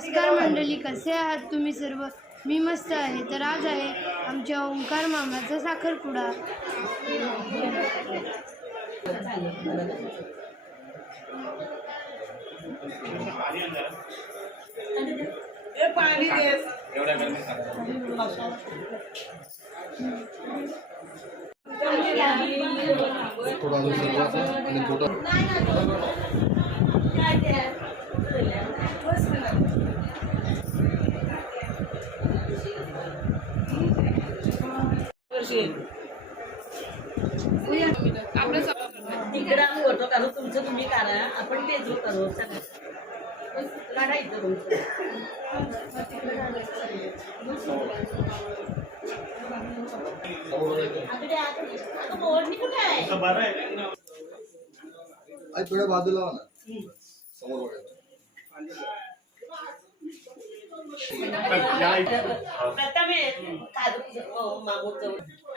नमस्कार मंडळी, कसे आहात तुम्ही सर्व? मी मस्त आहे. तर आज आहे आमच्या ओंकार मामाचा साखरपुडा. फोटो काढू तुमचं तुम्ही काढा आपण तेच करू काढायचं कुठे आहे थोड्या बाजूला समोर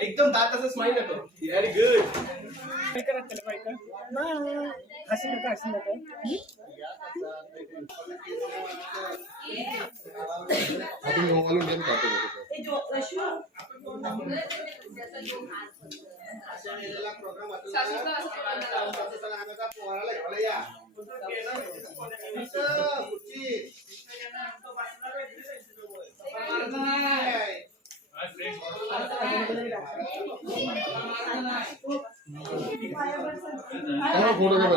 एकदम दात असं स्माइल येतो. Very good. फोटो का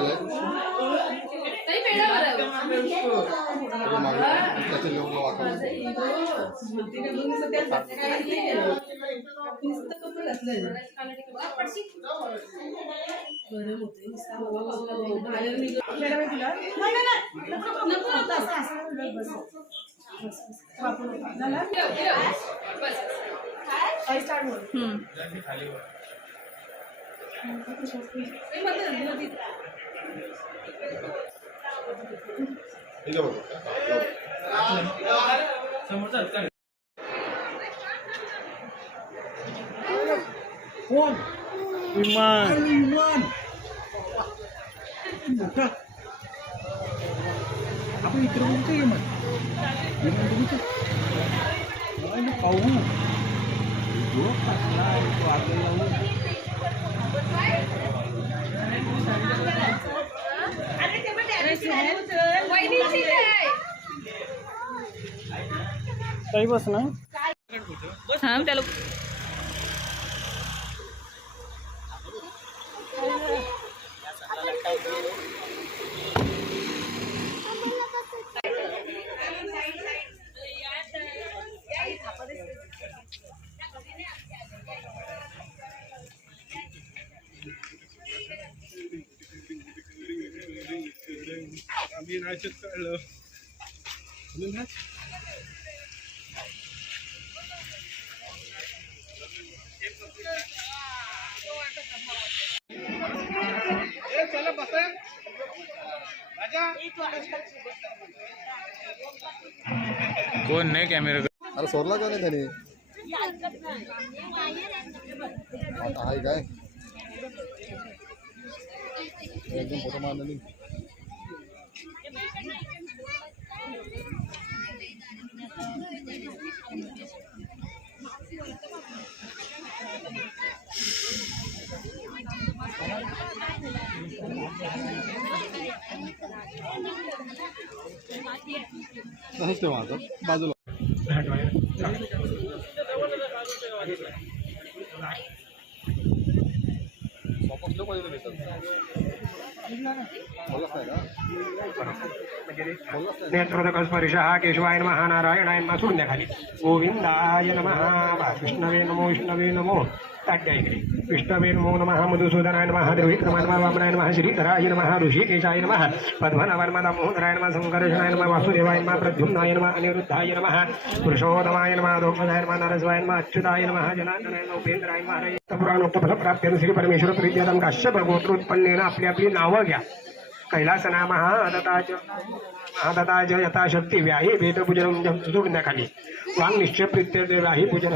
कोण विमान विमान मोठा आपण इकडे बघतो विमान विमान बघतो पाहू जो कसला तो आपल्याला काही बस ना हा त्याला आम्ही नाचत काढलं चला बसा कोण नाही कॅमेरा अरे सोडला का नाही त्याने आहे काय एकदम फोटो मारला तसंच ते माझं बाजूला नेत्रोदकस्पर्शः केशवाय नमः नारायणाय नमः सूर्याखाली गोविंदाय नमः विष्णवे नमो विष्णवे नमो ताट्यायकडे विष्णवे नमो नमः मधुसूदनाय नमः द्रविक्रमाय नमः वामनाय नमः श्रीधराय नमः ऋषिकेशाय नमः पद्मनाभर्मदामोदराय नमः संकर्षणाय नमः वासुदेवाय नमः प्रद्युम्नाय नमः अनिरुद्धाय नमः पुरुषोत्तमाय नमः दोक्षाय नमः नरस्वाय नमः अच्युताय नमः जनार्दनाय नमः उपेंद्राय नमः पुराणोक्तफलप्राप्त्यं श्री परमेश्वर प्रीत्यर्थं काश्यप गोत्रोत्पन्नेन आपली आपली नावं घ्या. कैलासनाम महादताज यथाशक्ती व्याही वेदपूजन जोडण्याखाली वांग निश्चय प्रीत्यर्थ व्याही पूजन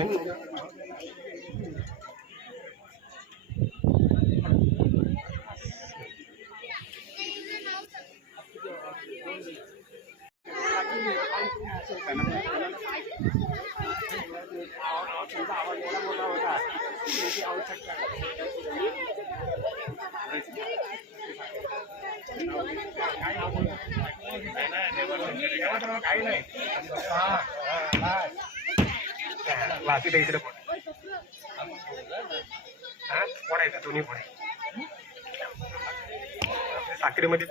काही नाही वासी इकडे फोडायचा दोन्ही फोडे साखरेमध्ये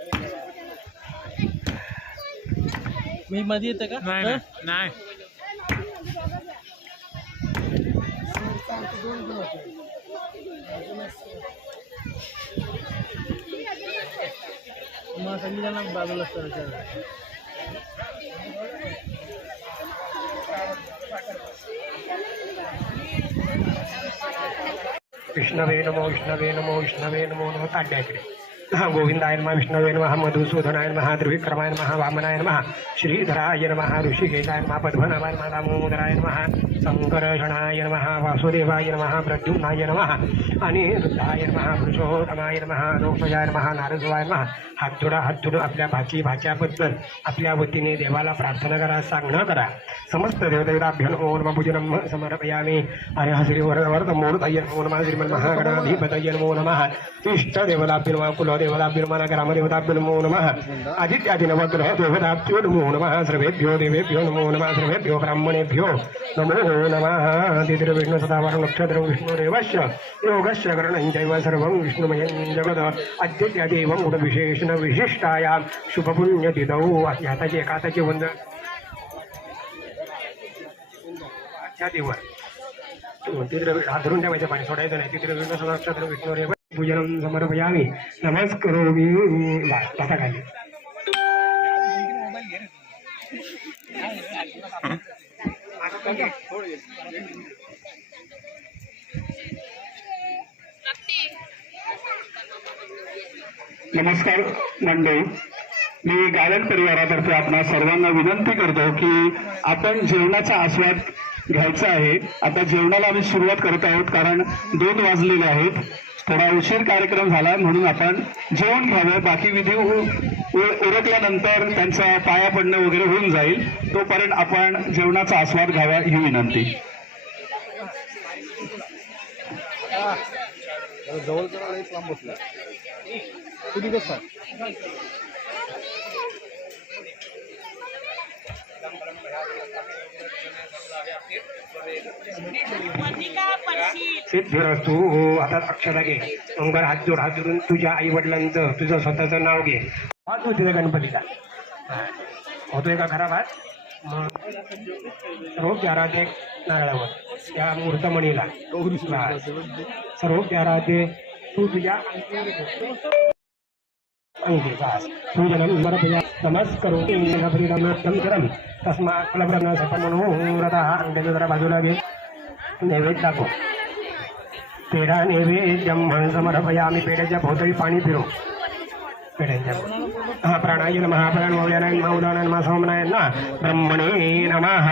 मी मध्ये येते का नाही नाही मग संगीताला बाजूला असतं विष्णवे नमो विष्णवे नमो विष्णवे नमो नमो ताड्याकडे गोविंदाय नमः विष्णवे नमः मधुसूदनाय नमः त्रिविक्रमाय नमः वामनाय नमः श्रीधराय नमः ऋषिकेशाय नमः पद्मनाभाय नमः दामोदराय नमः संकर्षणाय नमः वासुदेवाय नमः प्रद्युम्नाय नमः अनिरुद्धाय नमः पुरुषोत्तमाय नमः लोकयाय नमः नारदवाय नमः हात जोडा आपल्या भाच्याबद्दल आपल्या वतीने देवाला प्रार्थना करा सांगणं करा समस्त देवदेवताभ्यो नमो नमः पूजनं समर्पयामि हरिः श्री वरदमूर्तये नमो नमः श्रीमन्महागणाधिपतये नमो नमः इष्टदेवताभ्यो नमः कुलदेवताभ्यो नमः ग्रामदेवताभ्यो नमो नमः आदित्यादिनवग्रह देवताभ्यो नमो नमः सर्वेभ्यो देवेभ्यो नमो नमः सर्वेभ्यो ब्राह्मणेभ्यो नमो नमः तिथिर्विष्णु सदावरं नक्षत्रं विष्णुरेवस्य योगस्य करणं चैव सर्वं विष्णुमयं जगद अद्यत्यादेवं गुणविशेषण विशिष्टायां शुभपुण्यतिथौ याताची एकाताची वंद तिथे हात धरून ठेवायचं पाणी सोडायचं नाही तिथे विष्णू नक्षत्र विष्णुरेव पूजनं समर्पयामि नमस्करोमि बसा खाली नमस्कार मंडळी, मी गायन परिवारातर्फे आपणा सर्वांना विनंती करतो की आपण जेवणाचा आस्वाद घ्यायचा आहे. आता जेवणाला आम्ही सुरुवात करत आहोत कारण 2 वाजलेले आहेत. थोडा उशीर कार्यक्रम झाला म्हणून आपण जेवण घ्यावं. बाकी विधी उरकल्यानंतर त्यांचा पाया पडणं वगैरे होऊन जाईल. तोपर्यंत आपण जेवणाचा आस्वाद घ्यावा ही विनंती. जवळचा एक लांब बसला किती कसं सिद्धिरस्तु आता अक्षता घे ओंकार हात जोडून तुझ्या आई वडिलांचं तुझं स्वतःचं नाव घे हात तुझ्या गणपतीचा होतोय का खराब हात सर्व आराध्य नारळावर त्या मूर्तमणीला सर्व आराध्य तू तुझ्या पूजनं समर्पया नमस्करोमि तस्मात् फलप्रदः अंगाच्या जरा बाजूला घे नैवेद्य दाखव. पेढा नैवेद्यं म्हणून समर्पयामि पेढ्याच्या भोवतळी पाणी फिरव पेढ्यांच्या प्राणाय नमः प्राणमौल्यानाय नमः उदानाय नमः सोमनाय नमः ब्रह्मणे नमः.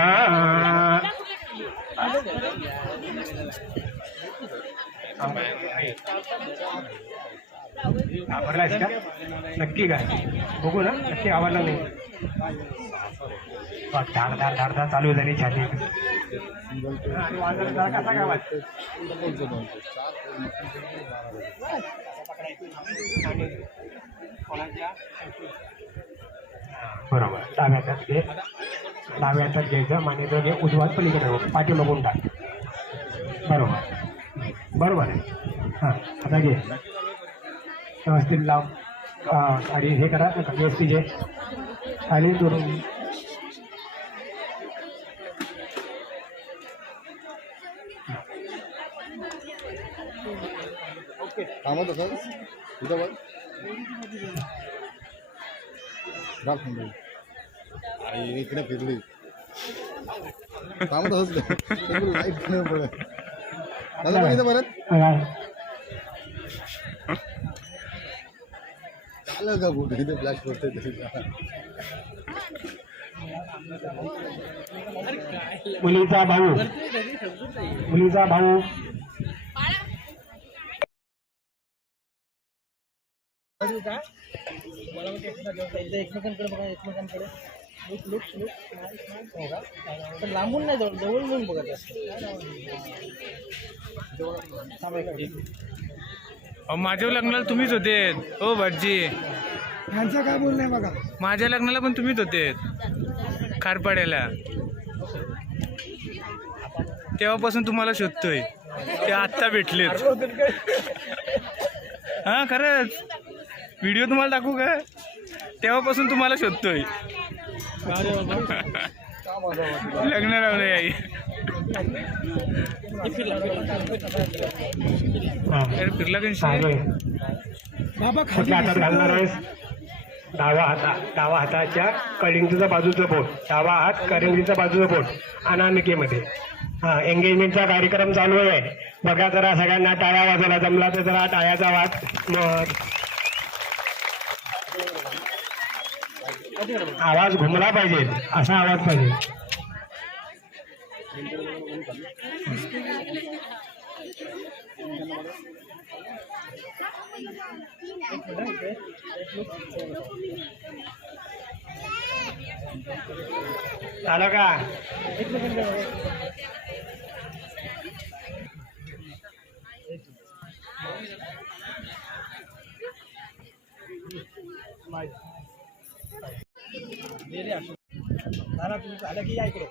आवडलायस का नक्की काय बघू ना नक्की आवडला नाही धाड चालू झाली छाती कसा काय वाटतं बरोबर डाव्या हातात घ्यायचं मानेचं घे उजवात पलीकडे पाठी बघून टाक बरोबर आहे हां आता घे व्यवस्थित लाव आणि हे करा व्यवस्थित घे आणि जोडून थांबत असं तुझं बघ आई इकडे फिरली थांबत असत लाईट दादा बघितलं परत चालेल का बोट इथे फ्लॅश पडते तरी मुलीचा भाऊ एकमेकांकडे बघा एकमेकांकडे लांबून नाही जवळ येऊन बघत माझ्या लग्नाला तुम्हीच होते हो भटजी. यांचं काय बोलणं आहे बघा. माझ्या लग्नाला पण तुम्हीच होते खारपाड्याला. तेव्हापासून तुम्हाला शोधतोय. ते आत्ता भेटलेत. हा खरंच व्हिडिओ तुम्हाला दाखवू का? तेव्हापासून तुम्हाला शोधतोय. लग्न लावलंय आई. फिरला चालू आहे. बाबा कुठल्या हातात घालणार आहेस? डावा हाताच्या कलिंगचा बाजूचं बोट, डावा हात करंगीचा बाजूचं बोट अनामिकेमध्ये. हा एंगेजमेंटचा कार्यक्रम चालू आहे. बघा जरा सगळ्यांना टाळ्या वाजायला जमला तर जरा टाळ्याचा वाज. मग आवाज घुमला पाहिजे, असा आवाज पाहिजे. झालं का? तुम्ही झालं की या इकडे.